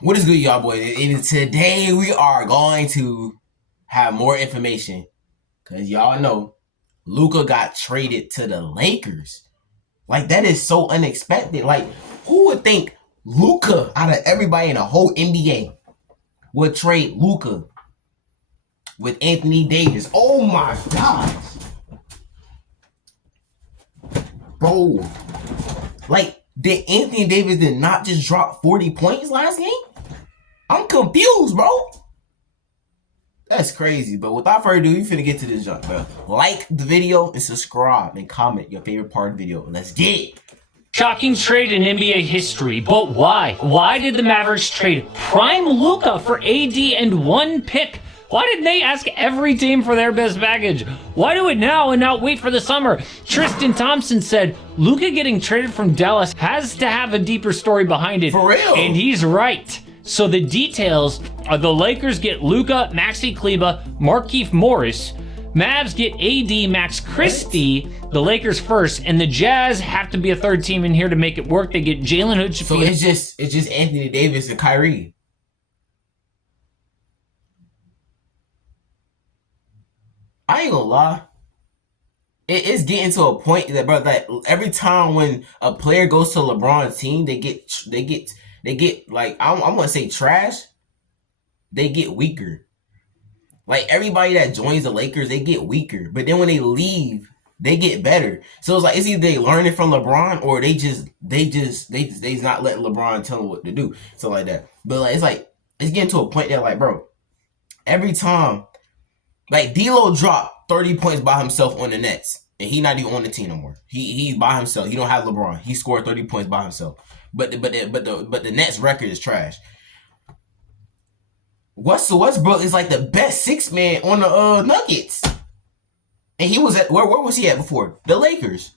What is good, y'all boys? And today we are going to have more information. Because y'all know Luka got traded to the Lakers. Like, that is so unexpected. Like, who would think Luka, out of everybody in the whole NBA, would trade Luka with Anthony Davis? Oh my gosh. Bro. Like, did Anthony Davis did not just drop 40 points last game? I'm confused, bro. That's crazy. But without further ado, we finna get to this junk, bro. Like the video and subscribe and comment your favorite part of the video. Let's get it. Shocking trade in NBA history, but why? Why did the Mavericks trade prime Luka for AD and one pick? Why didn't they ask every team for their best package? Why do it now and not wait for the summer? Tristan Thompson said, Luka getting traded from Dallas has to have a deeper story behind it. For real? And he's right. So the details are the Lakers get Luka, Maxi Kleber, Markieff Morris. Mavs get AD, Max Christie, the Lakers first, and the Jazz have to be a third team in here to make it work. They get Jalen Hood. So it's just Anthony Davis and Kyrie. I ain't gonna lie. It's getting to a point that, bro, that every time when a player goes to LeBron's team, they get like, I'm gonna say trash. They get weaker. Like, everybody that joins the Lakers, they get weaker. But then when they leave, they get better. So it's like, it's either they learn it from LeBron or they not letting LeBron tell them what to do. So like that. But like, it's getting to a point that, like, bro, every time, like, D'Lo dropped 30 points by himself on the Nets, and he not even on the team no more. He's by himself. He don't have LeBron. He scored 30 points by himself. But the Nets record is trash. Westbrook is like the best six man on the Nuggets, and he was at where was he at before? The Lakers.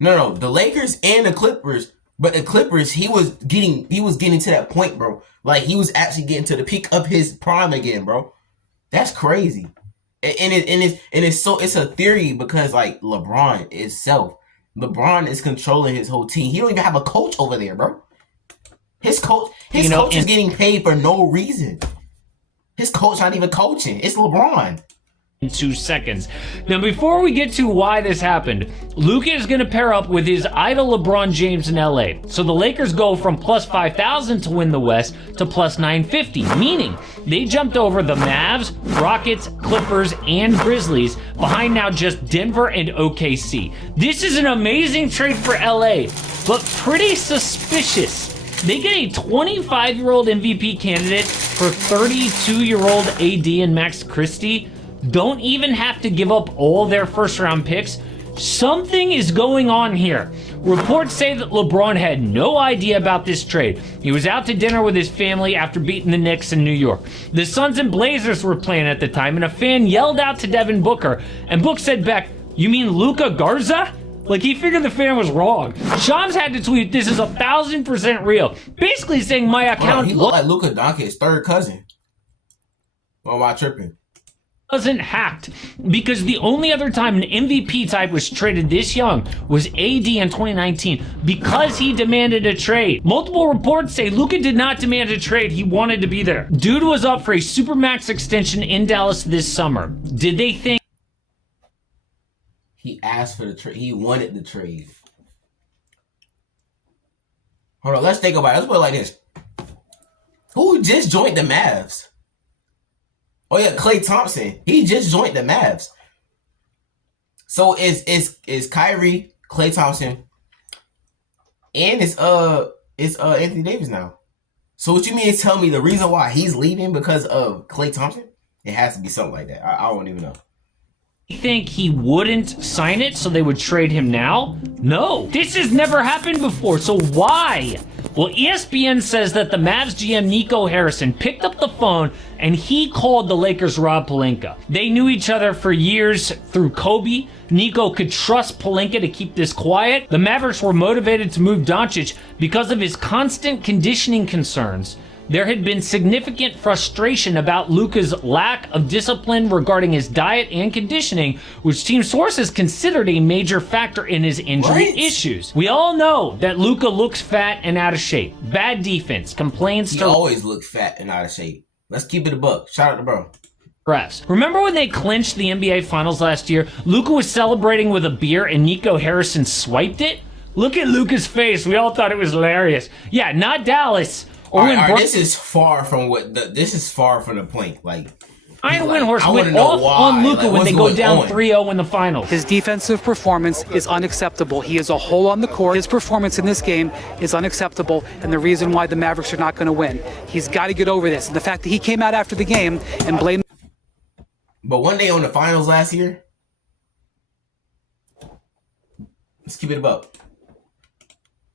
No, the Lakers and the Clippers. But the Clippers, he was getting to that point, bro. Like, he was actually getting to the peak of his prime again, bro. That's crazy. It's a theory because, like, LeBron is controlling his whole team. He don't even have a coach over there, bro. His coach is getting paid for no reason. His coach not even coaching. It's LeBron. In 2 seconds. Now, before we get to why this happened, Luka is going to pair up with his idol LeBron James in LA. So the Lakers go from plus 5,000 to win the West to plus 950, meaning they jumped over the Mavs, Rockets, Clippers, and Grizzlies, behind now just Denver and OKC. This is an amazing trade for LA, but pretty suspicious. They get a 25-year-old MVP candidate for 32-year-old AD and Max Christie. Don't even have to give up all their first-round picks. Something is going on here. Reports say that LeBron had no idea about this trade. He was out to dinner with his family after beating the Knicks in New York. The Suns and Blazers were playing at the time, and a fan yelled out to Devin Booker, and Book said back, "You mean Luka Garza?" Like, he figured the fan was wrong. Shams had to tweet, "This is 1,000% real." Basically saying my account... He looked like Luka Doncic's third cousin. Or am I tripping? Wasn't hacked, because the only other time an MVP type was traded this young was AD in 2019 because he demanded a trade. Multiple reports say Luka did not demand a trade, he wanted to be there. Dude was up for a Supermax extension in Dallas this summer. Did they think he asked for the trade? He wanted the trade. Hold on, let's think about it. Let's put it like this. Who just joined the Mavs? Oh yeah, Klay Thompson. He just joined the Mavs. So is Kyrie, Klay Thompson, and it's Anthony Davis now. So what you mean to tell me the reason why he's leaving because of Klay Thompson? It has to be something like that. I don't even know. you think he wouldn't sign it so they would trade him now? No, this has never happened before, so why? Well, ESPN says that the Mavs GM Nico Harrison picked up the phone and he called the Lakers' Rob Pelinka. They knew each other for years through Kobe. Nico could trust Pelinka to keep this quiet. The Mavericks were motivated to move Doncic because of his constant conditioning concerns. there had been significant frustration about Luka's lack of discipline regarding his diet and conditioning, which team sources considered a major factor in his injury issues. We all know that Luka looks fat and out of shape. Bad defense, complaints He to always looked fat and out of shape. Let's keep it a buck. Shout out to bro. refs. Remember when they clinched the NBA Finals last year? Luka was celebrating with a beer and Nico Harrison swiped it? Look at Luka's face. We all thought it was hilarious. Yeah, not Dallas. This is far from this is far from the point. Like, Ryan Windhorst went off on Luka when they go down 3-0 in the finals. His defensive performance is unacceptable. He is a hole on the court. His performance in this game is unacceptable, and the reason why the Mavericks are not going to win. He's got to get over this. And the fact that he came out after the game and blamed. But one day on the finals last year, let's keep it above.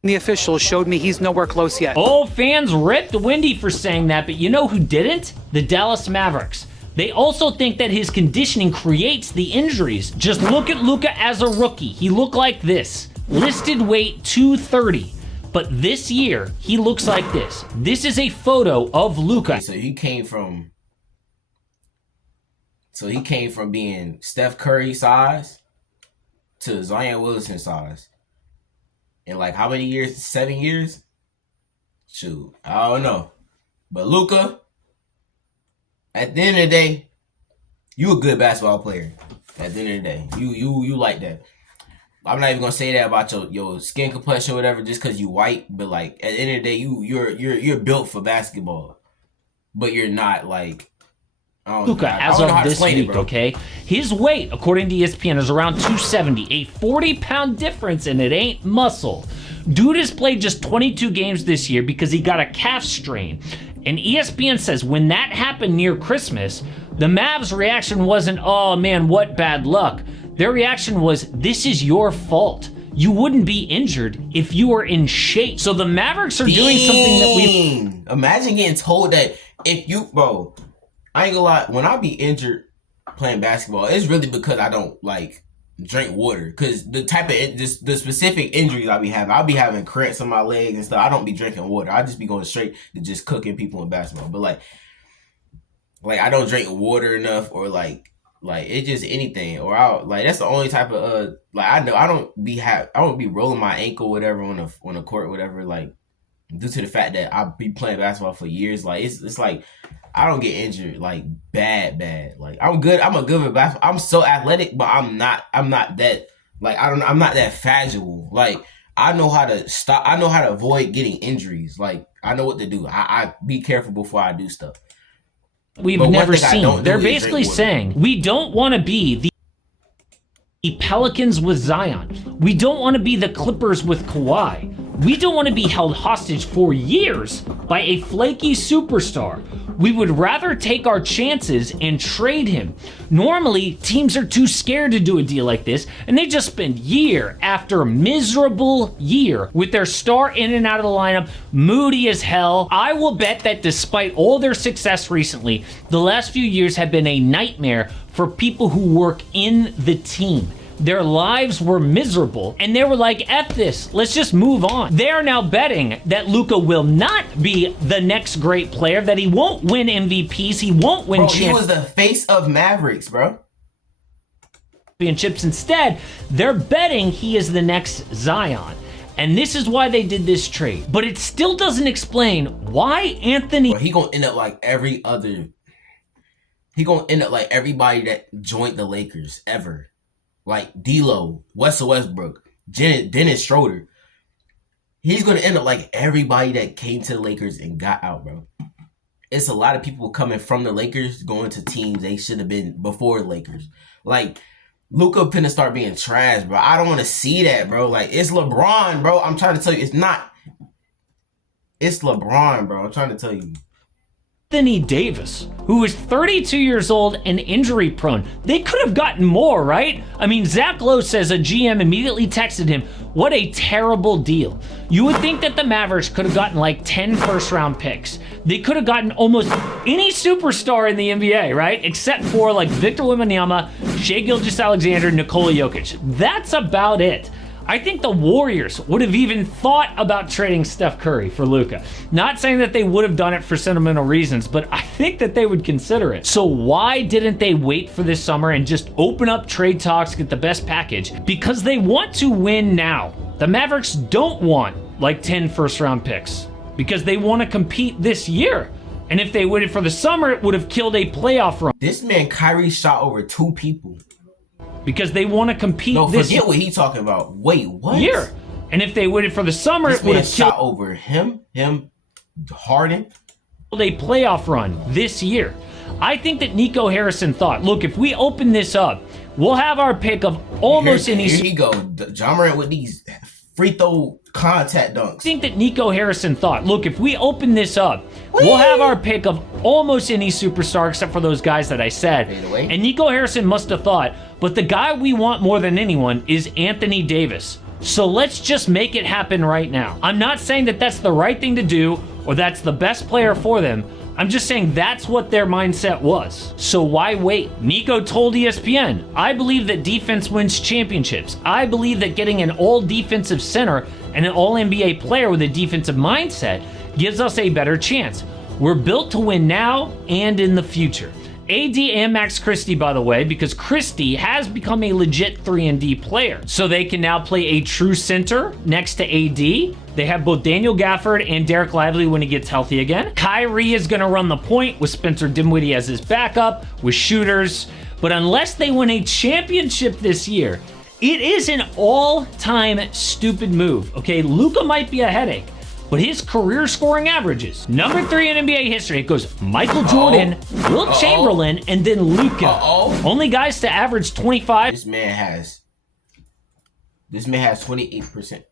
The officials showed me he's nowhere close yet. Oh, fans ripped Wendy for saying that, but you know who didn't? The Dallas Mavericks. They also think that his conditioning creates the injuries. Just look at Luka as a rookie. He looked like this. Listed weight 230. But this year, he looks like this. This is a photo of Luka. So he came from being Steph Curry size to Zion Williamson size. In like how many years? 7 years? Shoot, I don't know. But Luka, at the end of the day, you a good basketball player. At the end of the day, you like that. I'm not even gonna say that about your skin complexion or whatever, just because you white. But like at the end of the day, you're built for basketball, but you're not like. Luka, as of this week, okay? His weight, according to ESPN, is around 270, a 40-pound difference, and it ain't muscle. Dude has played just 22 games this year because he got a calf strain. And ESPN says when that happened near Christmas, the Mavs' reaction wasn't, oh man, what bad luck. Their reaction was, this is your fault. You wouldn't be injured if you were in shape. So the Mavericks are doing something that we... Imagine getting told that if you... Bro... I ain't gonna lie, when I be injured playing basketball, it's really because I don't like drink water. Cause the type of the specific injuries I'll be having cramps on my legs and stuff. I don't be drinking water. I just be going straight to just cooking people in basketball. But like I don't drink water enough, or like it's just anything. Or that's the only type of I don't be rolling my ankle or whatever on the court or whatever, like due to the fact that I've been playing basketball for years. Like it's like I don't get injured like bad. Like I'm good with basketball. I'm so athletic, but I'm not that like I'm not that fragile. Like I know how to avoid getting injuries. Like I know what to do. I be careful before I do stuff. We've never seen. They're basically saying we don't want to be the Pelicans with Zion. We don't want to be the Clippers with Kawhi. We don't want to be held hostage for years by a flaky superstar. We would rather take our chances and trade him. Normally, teams are too scared to do a deal like this, and they just spend year after miserable year with their star in and out of the lineup, moody as hell. I will bet that despite all their success recently, the last few years have been a nightmare for people who work in the team. Their lives were miserable, and they were like, F this, let's just move on. They are now betting that Luka will not be the next great player, that he won't win MVPs, he won't win He was the face of Mavericks, bro. Championships. Instead, they're betting he is the next Zion. And this is why they did this trade. But it still doesn't explain why Anthony... He gonna end up like every other... He gonna end up like everybody that joined the Lakers ever. Like D'Lo, Russell Westbrook, Dennis Schroeder. He's going to end up like everybody that came to the Lakers and got out, bro. It's a lot of people coming from the Lakers going to teams they should have been before the Lakers. Like, Luka finna start being trash, bro. I don't want to see that, bro. Like, it's LeBron, bro. I'm trying to tell you, it's not. It's LeBron, bro. I'm trying to tell you. Anthony Davis, who is 32 years old and injury prone. They could have gotten more, right? I mean, Zach Lowe says a GM immediately texted him, what a terrible deal. You would think that the Mavericks could have gotten like 10 first-round picks. They could have gotten almost any superstar in the NBA, right? Except for like Victor Wembanyama, Shai Gilgeous-Alexander, Nikola Jokic. That's about it. I think the Warriors would have even thought about trading Steph Curry for Luka. Not saying that they would have done it for sentimental reasons, but I think that they would consider it. So why didn't they wait for this summer and just open up trade talks, get the best package? Because they want to win now. The Mavericks don't want like 10 first-round picks because they want to compete this year. And if they waited for the summer, it would have killed a playoff run. This man Kyrie shot over 2 people. Because they want to compete forget what he talking about. Wait, what? Year. And if they waited for the summer, this it would have shot killed over him, Harden. A playoff run this year. I think that Nico Harrison thought, look, if we open this up, we'll have our pick of almost any... Here he go. Ja Morant with these free throw contact dunks. I think that Nico Harrison thought, look, if we open this up, we'll have our pick of almost any superstar except for those guys that I said. And Nico Harrison must have thought, but the guy we want more than anyone is Anthony Davis. So let's just make it happen right now. I'm not saying that that's the right thing to do or that's the best player for them. I'm just saying that's what their mindset was. So why wait? Nico told ESPN, I believe that defense wins championships. I believe that getting an all-defensive center and an all-NBA player with a defensive mindset gives us a better chance. We're built to win now and in the future. AD and Max Christie, by the way, because Christie has become a legit 3-and-D player. So they can now play a true center next to AD. They have both Daniel Gafford and Derek Lively when he gets healthy again. Kyrie is going to run the point with Spencer Dinwiddie as his backup, with shooters. But unless they win a championship this year, it is an all-time stupid move, okay? Luka might be a headache, but his career scoring averages. Number 3 in NBA history, it goes Michael Jordan, Wilt Chamberlain, and then Luka. Only guys to average 25. This man has 28%.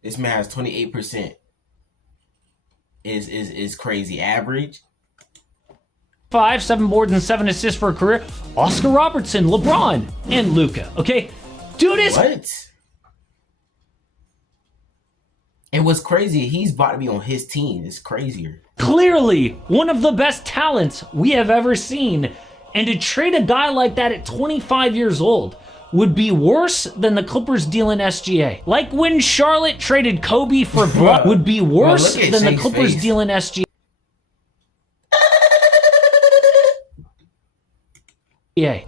This man has 28%. Is crazy. Average. 5, 7 boards, and 7 assists for a career. Oscar Robertson, LeBron, and Luka. Okay, dude is what? And what's crazy, he's about to be on his team. It's crazier. Clearly one of the best talents we have ever seen. And to trade a guy like that at 25 years old would be worse than the Clippers dealing SGA. Like when Charlotte traded Kobe for Brook would be worse than the Clippers dealing SGA.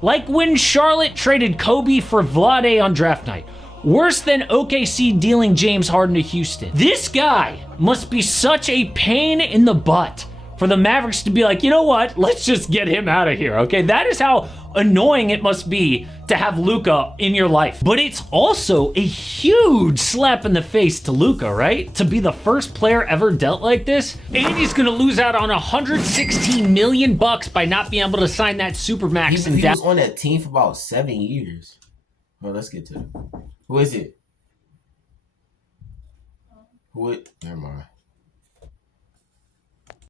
Like when Charlotte traded Kobe for Vlade on draft night. Worse than OKC dealing James Harden to Houston. This guy must be such a pain in the butt for the Mavericks to be like, you know what? Let's just get him out of here, okay? That is how annoying it must be to have Luka in your life. But it's also a huge slap in the face to Luka, right? To be the first player ever dealt like this. And he's gonna lose out on $116 million by not being able to sign that Supermax. He was on that team for about 7 years. Well, let's get to it. Who is it? Never mind.